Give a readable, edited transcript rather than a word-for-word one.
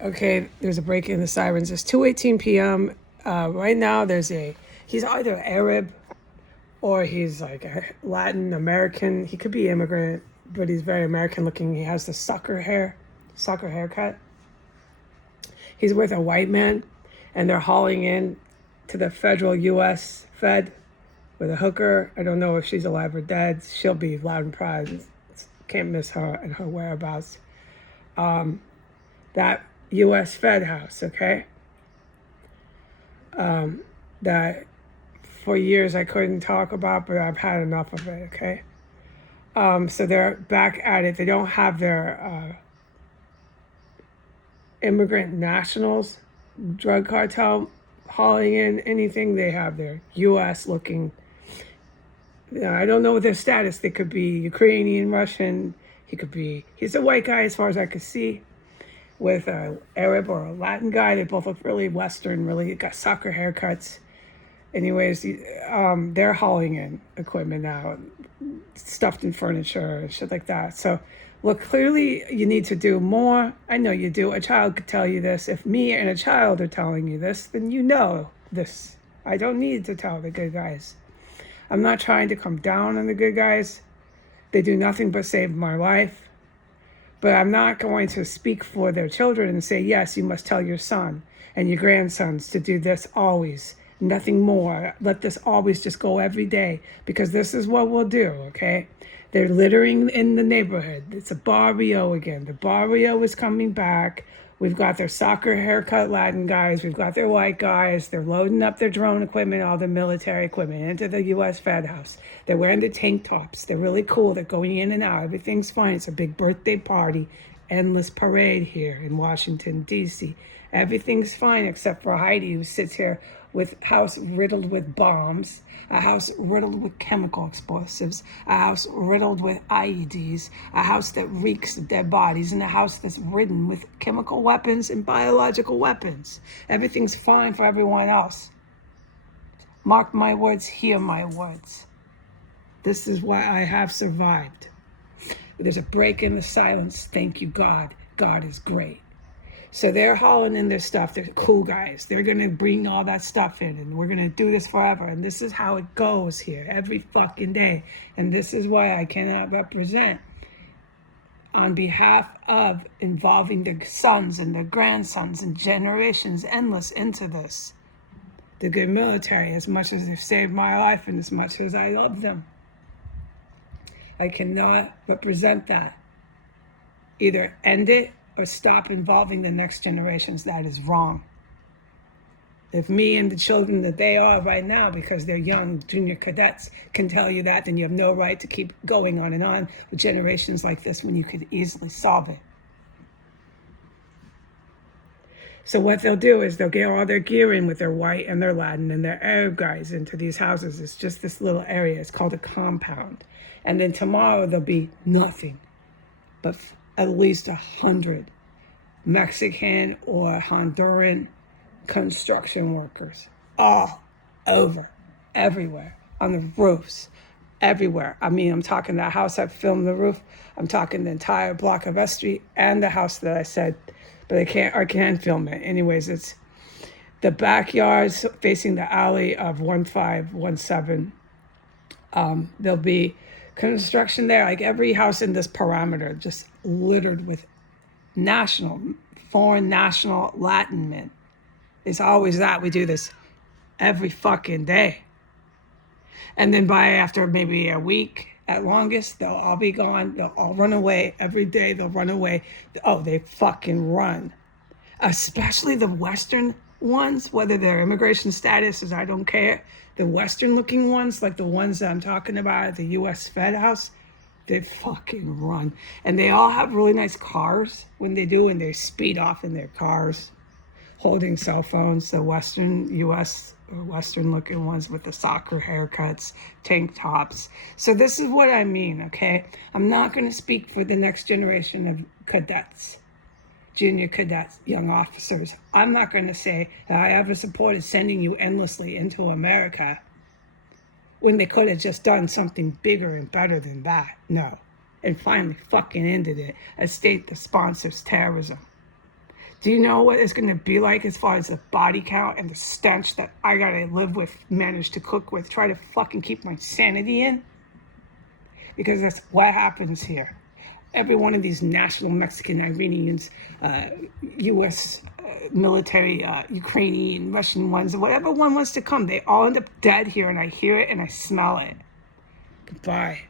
Okay, there's a break in the sirens. It's 2:18 p.m. Right now, he's either Arab or he's like a Latin American. He could be immigrant, but he's very American looking. He has the sucker haircut. He's with a white man, and they're hauling in to the federal U.S. Fed with a hooker. I don't know if she's alive or dead. She'll be loud and proud. Can't miss her and her whereabouts. That U.S. Fed house, okay? That for years I couldn't talk about, but I've had enough of it, okay? So they're back at it. They don't have their immigrant nationals drug cartel hauling in anything. They have their U.S. looking. I don't know what their status. They could be Ukrainian, Russian. He's a white guy as far as I could see, with an Arab or a Latin guy. They both look really Western, really got soccer haircuts. Anyways, they're hauling in equipment now, stuffed in furniture and shit like that. So, look, clearly you need to do more. I know you do. A child could tell you this. If me and a child are telling you this, then you know this. I don't need to tell the good guys. I'm not trying to come down on the good guys. They do nothing but save my life. But I'm not going to speak for their children and say, yes, you must tell your son and your grandsons to do this always. Nothing more. Let this always just go every day, because this is what we'll do, okay? They're littering in the neighborhood. It's a barrio again. The barrio is coming back. We've got their soccer haircut Latin guys. We've got their white guys. They're loading up their drone equipment, all their military equipment into the U.S. Fed house. They're wearing the tank tops. They're really cool. They're going in and out. Everything's fine. It's a big birthday party. Endless parade here in Washington, D.C. Everything's fine except for Heidi, who sits here with house riddled with bombs, a house riddled with chemical explosives, a house riddled with IEDs, a house that reeks of dead bodies, and a house that's ridden with chemical weapons and biological weapons. Everything's fine for everyone else. Mark my words, hear my words. This is why I have survived. There's a break in the silence. Thank you, God. God is great. So they're hauling in their stuff. They're cool guys. They're going to bring all that stuff in, and we're going to do this forever. And this is how it goes here every fucking day. And this is why I cannot represent on behalf of involving their sons and their grandsons and generations endless into this. The good military, as much as they've saved my life and as much as I love them. I cannot represent that. Either end it or stop involving the next generations. That is wrong. If me and the children that they are right now, because they're young junior cadets, can tell you that, then you have no right to keep going on and on with generations like this when you could easily solve it. So what they'll do is they'll get all their gear in with their white and their Latin and their Arab guys into these houses. It's just this little area. It's called a compound. And then tomorrow there'll be nothing but at least 100 Mexican or Honduran construction workers all over, everywhere, on the roofs, everywhere. I mean, I'm talking the house I filmed the roof. I'm talking the entire block of S Street and the house that I said, but I can't film it. Anyways, it's the backyards facing the alley of 1517. There'll be construction there, like every house in this parameter, just littered with foreign national Latin men. It's always that. We do this every fucking day. And then after maybe a week at longest, they'll all be gone. They'll all run away. Every day they'll run away. Oh, they fucking run. Especially the Western ones, whether their immigration status is, I don't care. The Western looking ones, like the ones that I'm talking about at the U.S. Fed house, they fucking run. And they all have really nice cars when they do, and they speed off in their cars, holding cell phones. The Western U.S. or Western looking ones with the soccer haircuts, tank tops. So this is what I mean, okay? I'm not going to speak for the next generation of cadets, junior cadets, young officers. I'm not going to say that I ever supported sending you endlessly into America when they could have just done something bigger and better than that. No. And finally fucking ended it. A state that sponsors terrorism. Do you know what it's going to be like as far as the body count and the stench that I got to live with, manage to cook with, try to fucking keep my sanity in? Because that's what happens here. Every one of these national Mexican, Iranians, U.S. Military, Ukrainian, Russian ones, whatever one wants to come, they all end up dead here, and I hear it and I smell it. Goodbye.